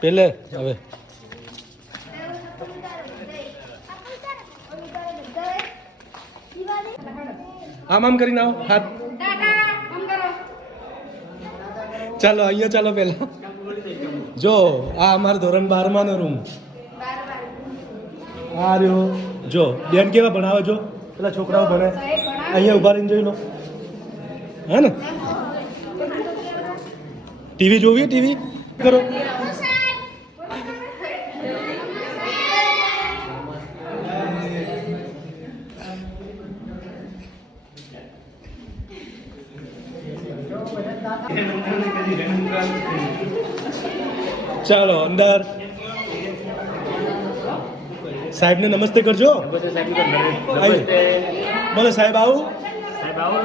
પેલે, હવે. આમ આમ કરીને આવો, હાથ. ચાલો, અહીંયા ચાલો પેલા. જો, આ અમારા ધોરણ બારમાં નો રૂમ આ રહ્યો. જો, બેન કેવા ભણાવે જો? પેલા છોકરાઓ ભણે. અહીંયા ઊભા રહીને જોઈ લો. હે ને? ટીવી જોવી, ટીવી? કરો. ચાલો અંદર. સાહેબને નમસ્તે કરજો. બોલો સાહેબ આવું. સાહેબ આવું.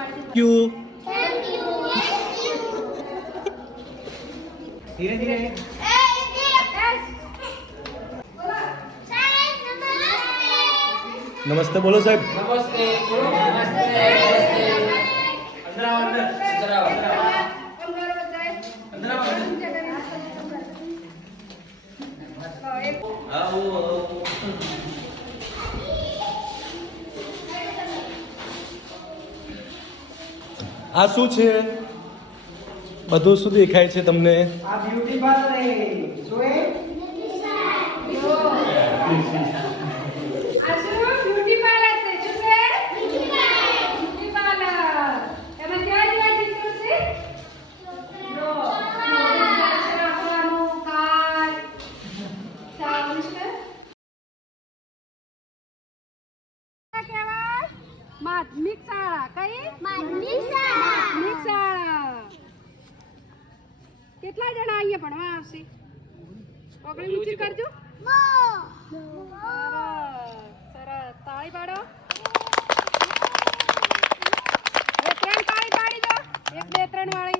આમ ધીરે ધીરે નમસ્તે બોલો સાહેબ આ નમસ્તે છે બધું શું અંદર આવો અંદર આવો અંદર આવો એ આ શું છે? બધું શું ચિત્રો છે કેવા માધ્યમિક શાળા. કઈ કેટલા જણા અહીંયા ભણવા આવશે? ઓગળી ઊંચી કરજો. સરસ તાળી પાડો. ત્રણ તાળી પાડી એક બે ત્રણ વાળી